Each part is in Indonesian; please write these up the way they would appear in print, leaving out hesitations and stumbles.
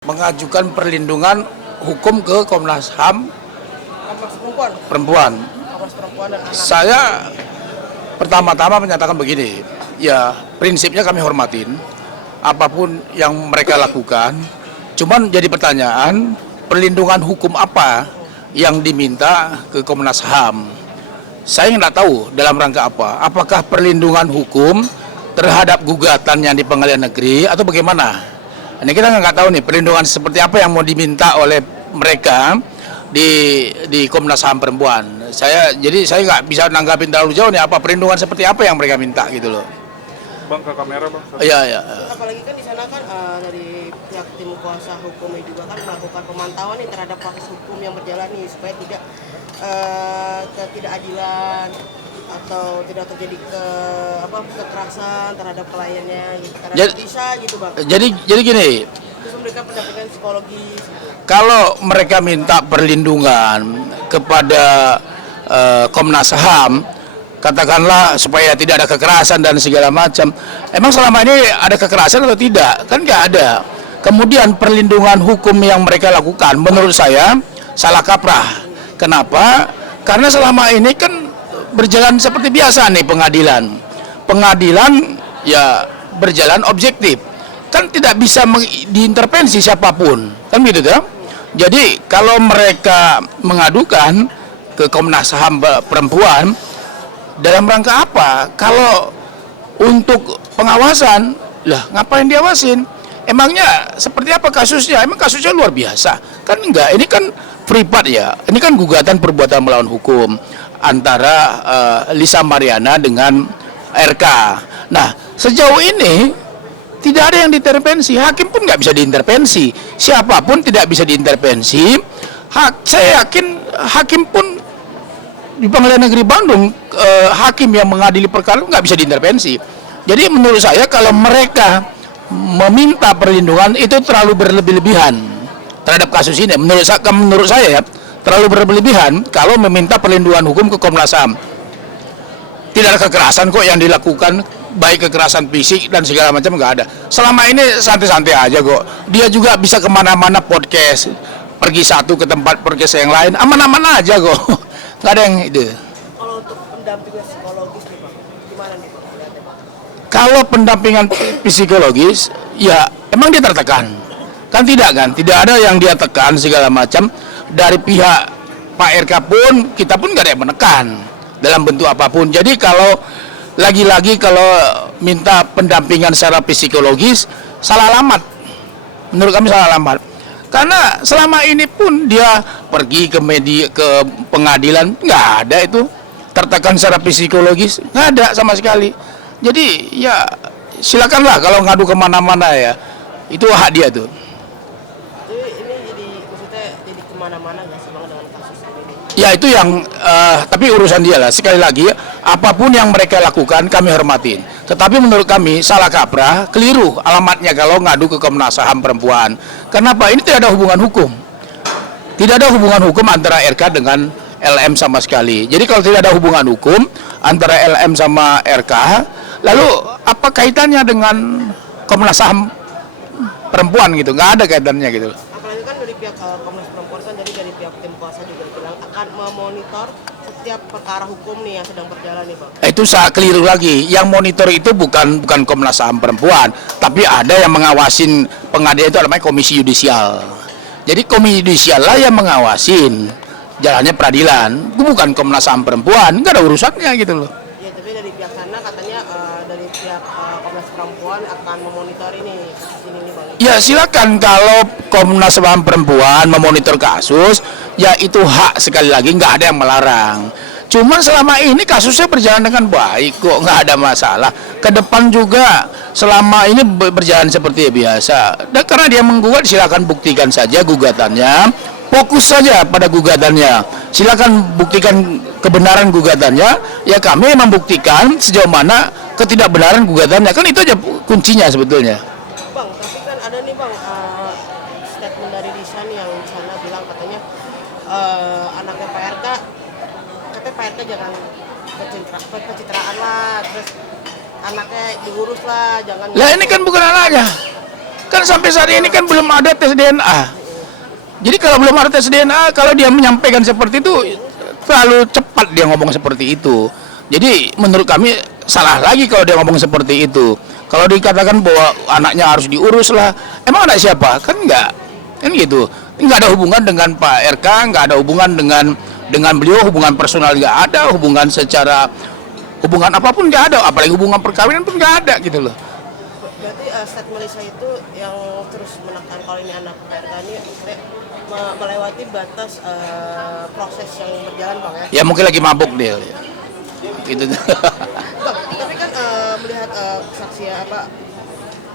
Mengajukan perlindungan hukum ke Komnas HAM perempuan. Saya pertama-tama menyatakan begini, ya prinsipnya kami hormatin apapun yang mereka lakukan. Cuman jadi pertanyaan, perlindungan hukum apa yang diminta ke Komnas HAM? Saya nggak tahu dalam rangka apa. Apakah perlindungan hukum terhadap gugatan yang di pengadilan negeri atau bagaimana? Ini kita nggak tahu nih perlindungan seperti apa yang mau diminta oleh mereka di Komnas HAM perempuan. Jadi saya nggak bisa nanggapin terlalu jauh nih apa perlindungan seperti apa yang mereka minta gitu loh. Bang, ke kamera bang. Iya. Apalagi kan di sana kan dari pihak tim kuasa hukumnya juga kan melakukan pemantauan nih terhadap proses hukum yang berjalan nih supaya tidak ketidakadilan atau tidak terjadi kekerasan terhadap kliennya gitu. Bisa gitu bang. Jadi gini. Terus mereka pendampingan psikologis. Kalau mereka minta perlindungan kepada Komnas HAM, katakanlah supaya tidak ada kekerasan dan segala macam. Emang selama ini ada kekerasan atau tidak? Kan nggak ada. Kemudian perlindungan hukum yang mereka lakukan, menurut saya salah kaprah. Kenapa? Karena selama ini kan berjalan seperti biasa nih pengadilan. Pengadilan ya berjalan objektif. Kan tidak bisa diintervensi siapapun. Kan gitu kan? Jadi kalau mereka mengadukan ke Komnas HAM perempuan dalam rangka apa? Kalau untuk pengawasan, lah ngapain diawasin? Emangnya seperti apa kasusnya? Emang kasusnya luar biasa? Kan enggak, ini kan privat ya. Ini kan gugatan perbuatan melawan hukum antara Lisa Mariana dengan RK. Nah, sejauh ini tidak ada yang diintervensi. Hakim pun nggak bisa diintervensi. Siapapun tidak bisa diintervensi. Saya yakin hakim pun di Pengadilan Negeri Bandung, hakim yang mengadili perkara nggak bisa diintervensi. Jadi menurut saya kalau mereka meminta perlindungan itu terlalu berlebih-lebihan terhadap kasus ini. Menurut saya ya, terlalu berlebihan kalau meminta perlindungan hukum ke Komnas HAM. Tidak ada kekerasan kok yang dilakukan, baik kekerasan fisik dan segala macam nggak ada. Selama ini santai-santai aja kok. Dia juga bisa kemana-mana podcast, pergi satu ke tempat podcast yang lain, aman-aman aja kok. Nggak ada yang itu. Kalau untuk pendampingan psikologis nih Pak, gimana nih Pak? Kalau pendampingan psikologis, ya emang dia tertekan. Kan tidak ada yang dia tekan segala macam. Dari pihak Pak RK pun, kita pun nggak ada yang menekan dalam bentuk apapun. Jadi kalau lagi-lagi kalau minta pendampingan secara psikologis, salah alamat. Menurut kami salah alamat. Karena selama ini pun dia pergi ke media, ke pengadilan, nggak ada itu tertekan secara psikologis, nggak ada sama sekali. Jadi ya silakanlah kalau ngadu kemana-mana ya, itu hak dia tuh. Ini jadi maksudnya jadi kemana-mana nggak sih bang dengan kasus ini? Ya itu yang tapi urusan dia lah. Sekali lagi apapun yang mereka lakukan kami hormatin. Tetapi menurut kami salah kaprah, keliru alamatnya kalau ngadu ke Komnas HAM perempuan. Kenapa? Ini tidak ada hubungan hukum. Tidak ada hubungan hukum antara RK dengan LM sama sekali. Jadi kalau tidak ada hubungan hukum antara LM sama RK, lalu apa kaitannya dengan Komnas HAM perempuan gitu? Nggak ada kaitannya gitu. Apalagi kan dari pihak Komnas Perempuan kan jadi dari pihak tim kuasa juga bilang akan memonitor setiap perkara hukum nih yang sedang berjalan nih bang. Itu saya keliru lagi. Yang monitor itu bukan Komnas HAM perempuan, tapi ada yang mengawasin pengadilan itu namanya Komisi Yudisial. Jadi Komisi Yudisial lah yang mengawasin jalannya peradilan. Itu bukan Komnas HAM perempuan, nggak ada urusannya gitu loh. Ya tapi dari pihak sana katanya dari pihak Komnas Perempuan akan memonitor ini kasus ini nih bang. Ya silakan kalau Komnas HAM perempuan memonitor kasus, ya itu hak sekali lagi, nggak ada yang melarang. Cuman selama ini kasusnya berjalan dengan baik kok, nggak ada masalah. Ke depan juga selama ini berjalan seperti biasa. Dan karena dia menggugat, silakan buktikan saja gugatannya. Fokus saja pada gugatannya. Silakan buktikan kebenaran gugatannya. Ya kami membuktikan sejauh mana ketidakbenaran gugatannya. Kan itu aja kuncinya sebetulnya. Bang, tapi kan ada nih bang statement dari Lisa nih yang sana bilang katanya anaknya Pak RK, katanya Pak RK jangan pencitraan lah, terus anaknya diurus lah, jangan. Lah ini kan bukan anaknya. Kan sampai saat ini kan belum ada tes DNA. Jadi kalau belum ada tes DNA, kalau dia menyampaikan seperti itu, terlalu cepat dia ngomong seperti itu. Jadi menurut kami salah lagi kalau dia ngomong seperti itu. Kalau dikatakan bahwa anaknya harus diurus lah, emang anak siapa? Kan enggak, kan gitu. Enggak ada hubungan dengan Pak RK, enggak ada hubungan dengan beliau, hubungan personal enggak ada, hubungan secara hubungan apapun enggak ada, apalagi hubungan perkawinan pun enggak ada gitu loh. Berarti State Malaysia itu yang terus menekan kalau ini anak PRK ini melewati batas proses yang berjalan bang ya? Ya mungkin lagi mabuk dia. Gitu. Tapi kan melihat kesaksian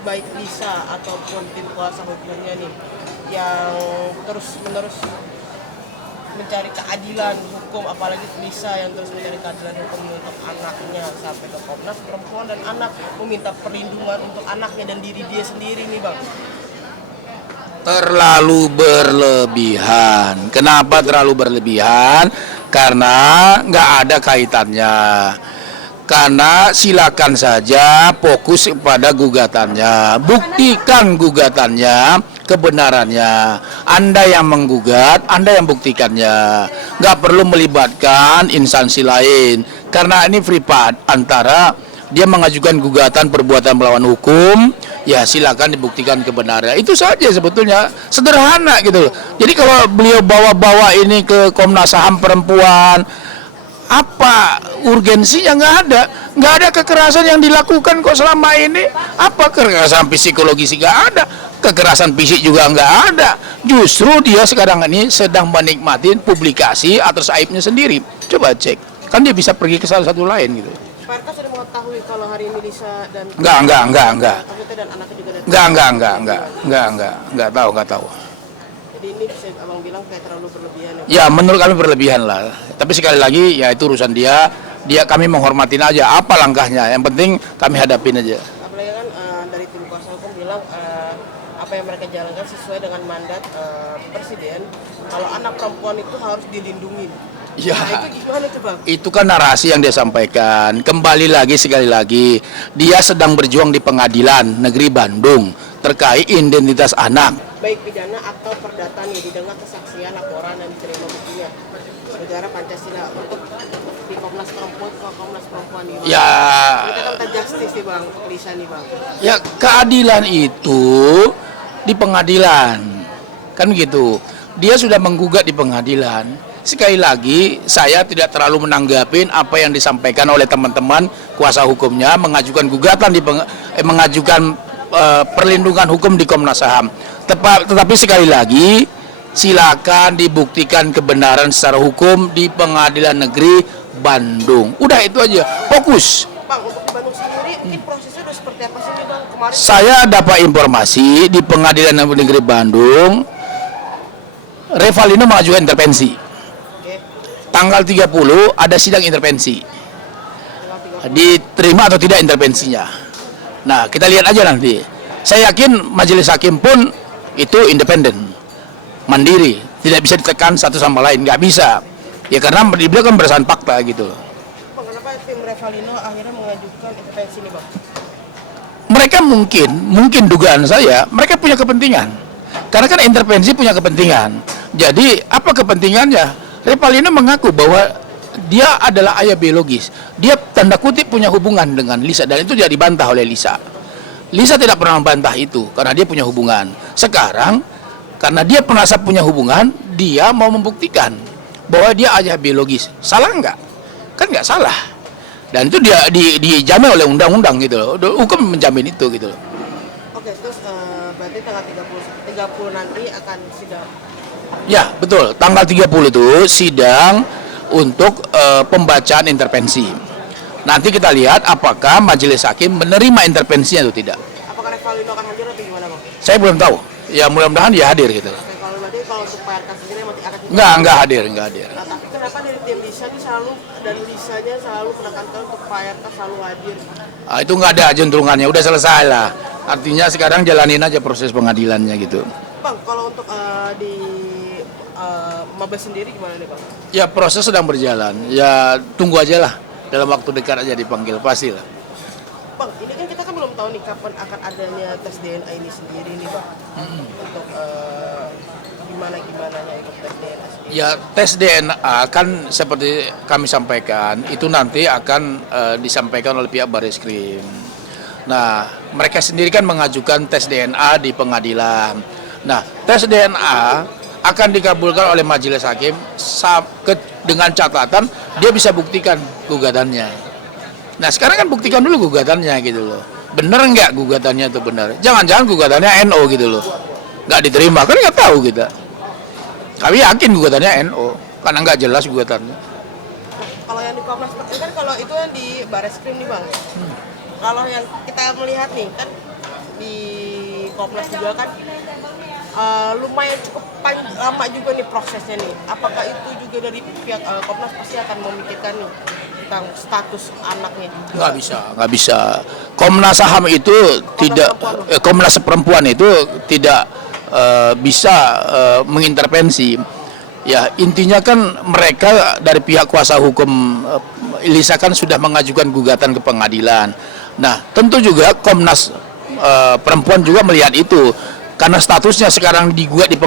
baik Lisa ataupun tim kuasa hukumnya nih yang terus menerus mencari keadilan hukum, apalagi Lisa yang terus mencari keadilan hukum untuk anaknya sampai ke Komnas Perempuan dan Anak meminta perlindungan untuk anaknya dan diri dia sendiri nih bang. Terlalu berlebihan. Kenapa terlalu berlebihan? Karena nggak ada kaitannya. Karena silakan saja fokus pada gugatannya, buktikan gugatannya, kebenarannya. Anda yang menggugat, Anda yang buktikannya. Nggak perlu melibatkan instansi lain. Karena ini privat antara dia mengajukan gugatan perbuatan melawan hukum, ya silakan dibuktikan kebenarannya. Itu saja sebetulnya, sederhana gitu. Jadi kalau beliau bawa-bawa ini ke Komnas HAM perempuan, apa urgensinya? Nggak ada kekerasan yang dilakukan kok selama ini. Apa kekerasan psikologis? Nggak ada, kekerasan fisik juga nggak ada. Justru dia sekarang ini sedang menikmati publikasi atas aibnya sendiri. Coba cek, kan dia bisa pergi ke salah satu lain gitu. Pak RK sudah mengetahui kalau hari ini Lisa dan Enggak. dan anaknya juga datang. Enggak tahu. Jadi ini bisa abang bilang kayak terlalu berlebihan ya? Ya menurut kami berlebihan lah. Tapi sekali lagi ya itu urusan dia. Kami menghormatin aja apa langkahnya. Yang penting kami hadapin aja. Apalagi kan dari tim kuasa hukum bilang apa yang mereka jalankan sesuai dengan mandat presiden. Kalau anak perempuan itu harus dilindungi. Ya. Nah, itu gimana tuh bang? Itu kan narasi yang dia sampaikan. Kembali lagi sekali lagi, dia sedang berjuang di Pengadilan Negeri Bandung terkait identitas anak. Baik pidana atau perdata nih, didengar kesaksian, laporan dan diterima buktinya. Negara Pancasila untuk di Komnas Perempuan nih bang. Ya. Kita kan minta justice nih bang, Lisa nih bang. Ya keadilan itu di pengadilan, kan gitu. Dia sudah menggugat di pengadilan. Sekali lagi, saya tidak terlalu menanggapi apa yang disampaikan oleh teman-teman kuasa hukumnya mengajukan gugatan mengajukan perlindungan hukum di Komnas HAM. Tetapi sekali lagi, silakan dibuktikan kebenaran secara hukum di Pengadilan Negeri Bandung. Udah itu aja, fokus. Bang, untuk di Bandung sendiri, ini prosesnya udah seperti apa sih nih bang? Kemarin Saya dapat informasi di Pengadilan Negeri Bandung, Revalino mengajukan intervensi. Tanggal 30 ada sidang intervensi. Diterima atau tidak intervensinya. Nah, kita lihat aja nanti. Saya yakin majelis hakim pun itu independen, mandiri, tidak bisa ditekan satu sama lain, nggak bisa. Ya karena beliau kan berdasarkan fakta gitu. bang, kenapa tim Revalino akhirnya mengajukan intervensi nih bang? Mereka mungkin dugaan saya, mereka punya kepentingan. Karena kan intervensi punya kepentingan. Jadi apa kepentingannya? Revalino mengaku bahwa dia adalah ayah biologis. Dia tanda kutip punya hubungan dengan Lisa dan itu tidak dibantah oleh Lisa. Lisa tidak pernah membantah itu karena dia punya hubungan. Sekarang karena dia merasa punya hubungan, dia mau membuktikan bahwa dia ayah biologis. Salah enggak? Kan enggak salah. Dan itu dia dijamin oleh undang-undang gitu loh. Hukum menjamin itu gitu loh. Oke, terus berarti tanggal 30 nanti akan sidang. Ya, betul. Tanggal 30 itu sidang untuk pembacaan intervensi. Nanti kita lihat apakah majelis hakim menerima intervensinya atau tidak. Apakah Revalino akan hadir atau gimana bang? Saya belum tahu. Ya mudah-mudahan dia hadir gitu. Oke, kalau berarti kalau untuk Pak RK sendiri masih akan Enggak hadir. Nah, tapi kenapa dari tim Lisa ini selalu dan Lisanya selalu menekankan untuk Pak RK selalu hadir? Itu nggak ada juntrungannya, udah selesai lah. Artinya sekarang jalanin aja proses pengadilannya gitu. Bang, kalau untuk di Mabes sendiri gimana nih bang? Ya proses sedang berjalan. Ya tunggu aja lah. Dalam waktu dekat aja dipanggil pasti lah. Bang, ini kan kita kan belum tahu nih nih kapan akan adanya tes DNA ini sendiri nih Bang? Untuk gimana ya untuk tes DNA sendiri? Ya, tes DNA kan seperti kami sampaikan, itu nanti akan disampaikan oleh pihak Bareskrim. Nah, mereka sendiri kan mengajukan tes DNA di pengadilan. Nah, tes DNA akan dikabulkan oleh majelis hakim dengan catatan dia bisa buktikan gugatannya. Nah, sekarang kan buktikan dulu gugatannya gitu loh. Bener nggak gugatannya itu benar? Jangan-jangan gugatannya NO gitu loh. Nggak diterima, kan nggak tahu kita. Kami yakin gugatannya NO, karena nggak jelas gugatannya. Kalau yang di Komnas kan kalau itu yang di Bareskrim nih Bang. Kalau yang kita melihat nih kan di Komnas juga kan lumayan cukup lama juga nih prosesnya nih. Apakah itu juga dari pihak Komnas pasti akan memikirkan nih tentang status anaknya juga? Nggak bisa. Komnas HAM itu Komnas Perempuan itu tidak bisa mengintervensi. Ya, intinya kan mereka dari pihak kuasa hukum Elisa kan sudah mengajukan gugatan ke pengadilan. Nah, tentu juga Komnas Perempuan juga melihat itu karena statusnya sekarang digugat di